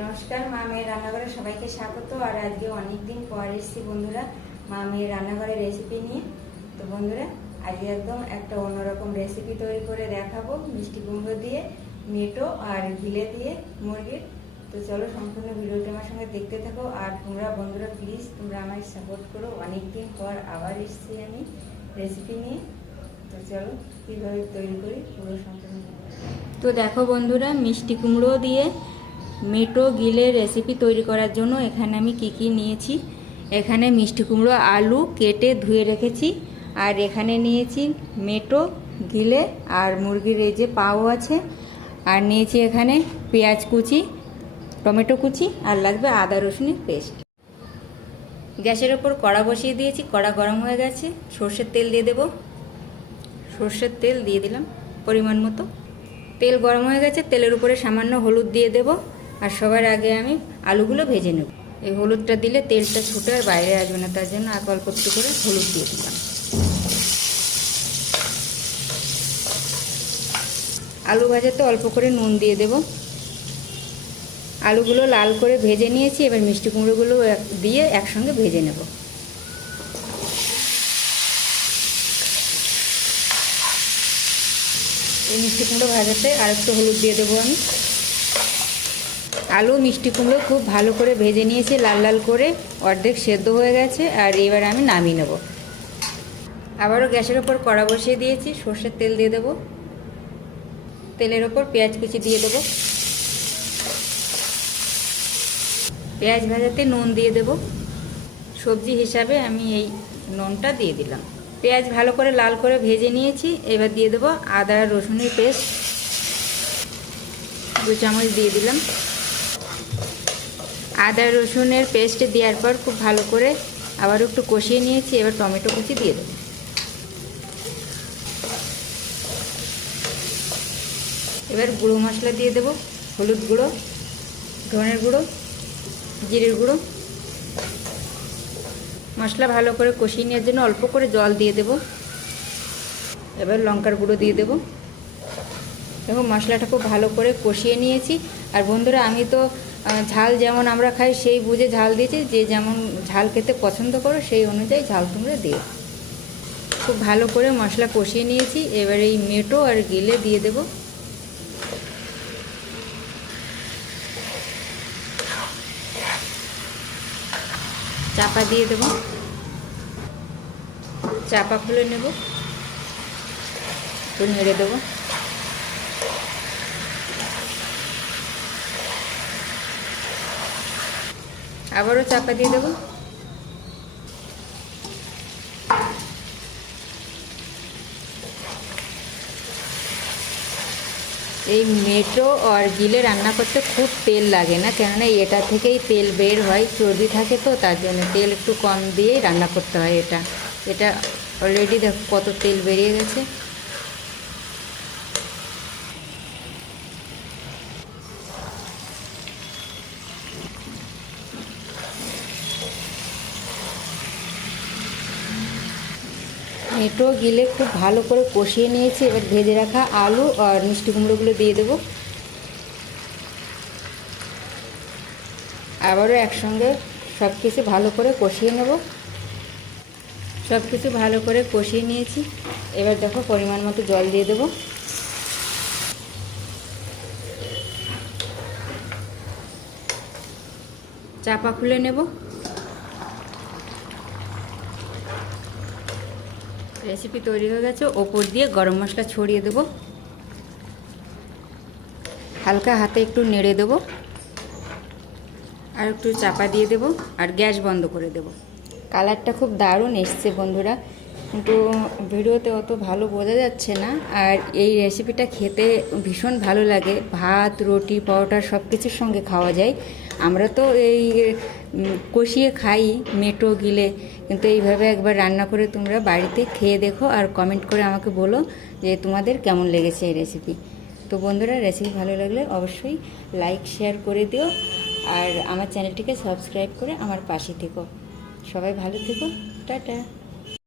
নমস্কার, মা মেয়ের রান্নাঘরে সবাইকে স্বাগত। আর আজকে অনেকদিন পর এসেছি বন্ধুরা, মা মেয়ের রান্নাঘরের রেসিপি নিয়ে। তো বন্ধুরা, আজকে একদম একটা অন্যরকম রেসিপি তৈরি করে দেখাবো। মিষ্টি কুমড়ো দিয়ে, মেটো আর গিলে দিয়ে মুরগির। তো চলো সম্পূর্ণ ভিডিওটি আমার সঙ্গে দেখতে থাকো। আর তোমরা বন্ধুরা প্লিজ তোমরা আমায় সাপোর্ট করো। অনেকদিন পর আবার এসেছি আমি রেসিপি নিয়ে। তো চলো, কীভাবে তৈরি করি পুরো সম্পূর্ণ। তো দেখো বন্ধুরা, মিষ্টি কুমড়ো দিয়ে মেটো গিলে রেসিপি তৈরি করার জন্য এখানে আমি কি কি নিয়েছি? এখানে মিষ্টি কুমড়ো, আলু কেটে ধুয়ে রেখেছি। আর এখানে নিয়েছি মেটো গিলে আর মুরগির এই যে পাও আছে। আর নিয়েছি এখানে পেঁয়াজ কুচি, টমেটো কুচি আর লাগবে আদা রসুনের পেস্ট। গ্যাসের ওপর কড়া বসিয়ে দিয়েছি। কড়া গরম হয়ে গেছে। সর্ষের তেল দিয়ে দেব। সর্ষের তেল দিয়ে দিলাম পরিমাণ মতো। তেল গরম হয়ে গেছে। তেলের উপরে সামান্য হলুদ দিয়ে দেব। আর সবার আগে আমি আলুগুলো ভেজে নেব। এই হলুদটা দিলে তেলটা ছুটে আর বাইরে আসবে না, তার জন্য আগে অল্প একটু করে হলুদ দিয়ে দিলাম। আলু ভাজাতে অল্প করে নুন দিয়ে দেব। আলুগুলো লাল করে ভেজে নিয়েছি, এবার মিষ্টি কুমড়োগুলো দিয়ে একসঙ্গে ভেজে নেব। এই মিষ্টি কুমড়ো ভাজাতে আর একটু হলুদ দিয়ে দেবো আমি। আলু, মিষ্টি কুমড়ো খুব ভালো করে ভেজে নিয়েছি, লাল লাল করে। অর্ধেক সেদ্ধ হয়ে গেছে আর এবার আমি নামিয়ে নেব। আবারও গ্যাসের ওপর কড়া বসিয়ে দিয়েছি, সর্ষের তেল দিয়ে দেবো। তেলের ওপর পেঁয়াজ কুচি দিয়ে দেবো। পেঁয়াজ ভাজাতে নুন দিয়ে দেব। সবজি হিসাবে আমি এই নুনটা দিয়ে দিলাম। পেঁয়াজ ভালো করে লাল করে ভেজে নিয়েছি, এবার দিয়ে দেবো আদা রসুনের পেস্ট। দু চামচ দিয়ে দিলাম। আদা রসুনের পেস্ট দেওয়ার পর খুব ভালো করে আবার একটু কষিয়ে নিয়েছি, এবার টমেটো কুচি দিয়ে দেবো। এবার গুঁড়ো মশলা দিয়ে দেবো, হলুদ গুঁড়ো, ধনের গুঁড়ো, জিরের গুঁড়ো। মশলা ভালো করে কষিয়ে নেওয়ার জন্য অল্প করে জল দিয়ে দেব। এবার লঙ্কার গুঁড়ো দিয়ে দেব। দেখো মশলাটা খুব ভালো করে কষিয়ে নিয়েছি। আর বন্ধুরা, আমি তো ঝাল যেমন আমরা খাই, সেই বুঝে ঝাল দিয়েছি। যে যেমন ঝাল খেতে পছন্দ করো, সেই অনুযায়ী ঝাল তোমরা দিও। খুব ভালো করে মশলা কষিয়ে নিয়েছি। এবার এই মেটো আর গিলে দিয়ে দেবো। চাপা দিয়ে দেব। চাপা খুলে নেব। একটু নেড়ে দেবো। আবারও চাপা দিয়ে দেবো। এই মেটো আর গিলে রান্না করতে খুব তেল লাগে না, কেননা এটা থেকেই তেল বের হয়, চর্বি থাকে তো, তার জন্য তেল একটু কম দিয়েই রান্না করতে হয় এটা। এটা অলরেডি দেখো কত তেল বেরিয়ে গেছে। মেটো গিলে খুব ভালো করে কষিয়ে নিয়েছি। এবার ভেজে রাখা আলু আর মিষ্টি কুমড়োগুলো দিয়ে দেবো। আবারও একসঙ্গে সব কিছু ভালো করে কষিয়ে নেব। সব কিছু ভালো করে কষিয়ে নিয়েছি। এবার দেখো পরিমাণ মতো জল দিয়ে দেবো। চাপা খুলে নেব। রেসিপি তৈরি হয়ে গেছে। ওপর দিয়ে গরম মশলা ছড়িয়ে দেবো। হালকা হাতে একটু নেড়ে দেবো। আর একটু চাপা দিয়ে দেবো আর গ্যাস বন্ধ করে দেবো। কালারটা খুব দারুণ এসছে বন্ধুরা। কিন্তু ভিডিওতে অত ভালো বোঝা যাচ্ছে না। আর এই রেসিপিটা খেতে ভীষণ ভালো লাগে। ভাত, রুটি, পরোটা সব কিছুর সঙ্গে খাওয়া যায়। আমরা তো এই কষিয়ে খাই, মেটো গিলে। কিন্তু এইভাবে একবার রান্না করে তোমরা বাড়িতে খেয়ে দেখো আর কমেন্ট করে আমাকে বলো যে তোমাদের কেমন লেগেছে এই রেসিপি তো বন্ধুরা রেসিপি ভালো লাগলে অবশ্যই লাইক শেয়ার করে দিও আর আমার চ্যানেলটিকে সাবস্ক্রাইব করে আমার পাশে থেকো। সবাই ভালো থেকো। টাটা।